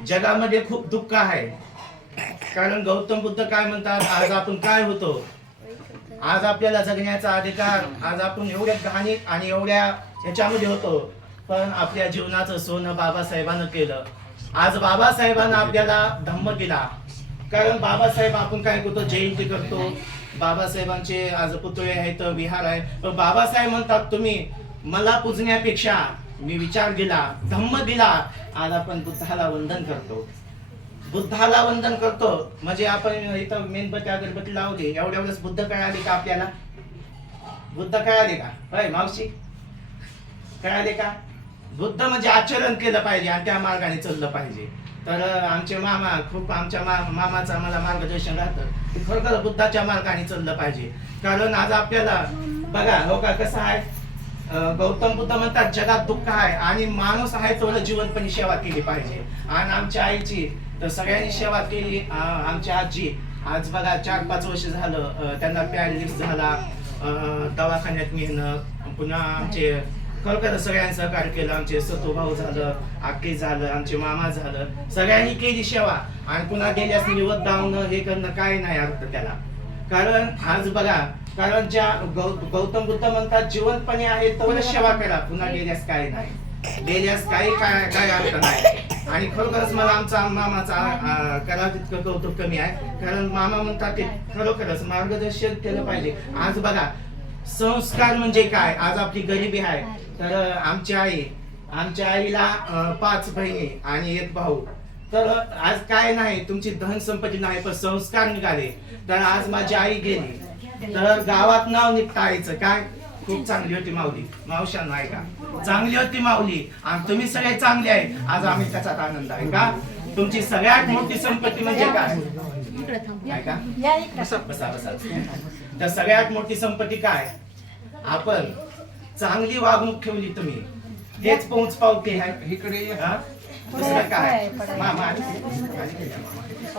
जगामध्ये खूप दुःख आहे. कारण गौतम बुद्ध काय म्हणतात, आज आपण काय होतो, आज आपल्याला जगण्याचा अधिकार, आज आपण एवढ्या घाणीत आणि एवढ्या ह्याच्यामध्ये होतो, पण आपल्या जीवनाचं सोनं बाबासाहेबांना केलं. आज बाबासाहेबांना आपल्याला धम्म दिला. कारण बाबासाहेब आपण काय करतो, जयंती करतो, बाबासाहेबांचे आज पुतळे आहेत, विहार आहे, पण बाबासाहेब म्हणतात तुम्ही मला पूजण्यापेक्षा मी विचार दिला, धम्म दिला. आज आपण बुद्धाला वंदन करतो, बुद्धाला वंदन करतो. म्हणजे आपण इथं मेणबत्ती अगरबत्ती लावली, एवढ्यावरच बुद्ध कळाले का आपल्याला? बुद्ध कळाले का? होय मावशी, कळाले का? बुद्ध म्हणजे आचरण केलं पाहिजे आणि त्या मार्गाने चाललं पाहिजे. तर आमचे मामा खूप, आमच्या मामाचं आम्हाला मार्गदर्शन राहतं की खरोखर बुद्धाच्या मार्गाने चाललं पाहिजे. कारण आज आपल्याला बघा हो का कसं आहे, गौतम बुद्ध म्हणतात जगात दुःख आहे आणि माणूस आहे तो जीवनपणे सेवा केली पाहिजे. आणि आमच्या आईची तर सगळ्यांनी सेवा केली. आमची आजी आज बघा 4-5 वर्ष झालं त्यांना पॅरालिसिस झाला, दवाखान्यात नेणं, पुन्हा आमचे खरोखर सगळ्यांनी सहकार्य केलं. आमचे सतोभाऊ झालं, आक्की झालं, आमचे मामा झालं, सगळ्यांनी केली सेवा. आणि पुन्हा गेल्यास निवत दावणं हे करणं काय नाही अर्थ त्याला. कारण आज बघा, कारण ज्या गौतम बुद्ध म्हणतात जिवंतपणे आहे तर सेवा करा, पुन्हा गेल्यास काय नाही, गेल्यास काही काय अर्थ नाही. आणि खरोखरच मला आमचा मामाचा करा तितकं कौतुक कमी आहे. कारण मामा म्हणतात ते खरोखरच मार्गदर्शन केलं पाहिजे. आज बघा संस्कार म्हणजे काय, आज आपली गरिबी आहे. तर आमच्या आईला 5 बहिणी आणि 1 भाऊ. तर आज काय नाही, तुमची धन संपत्ती नाही पण संस्कार निघाले. तर आज माझी आई गेली तर गावात नाव निघता आईचं काय, खूप चांगली होती माऊली, मावशांना आहे का, चांगली होती माऊली आणि तुम्ही सगळे चांगले आहे. आज आम्ही त्याचाच आनंद आहे का. तुमची सगळ्यात मोठी संपत्ती म्हणजे काय का, बसा बसा. तर सगळ्यात मोठी संपत्ती काय, आपण चांगली वागणूक ठेवली तुम्ही, हेच पोच पावते आहे इकडे. दुसरं काय मामा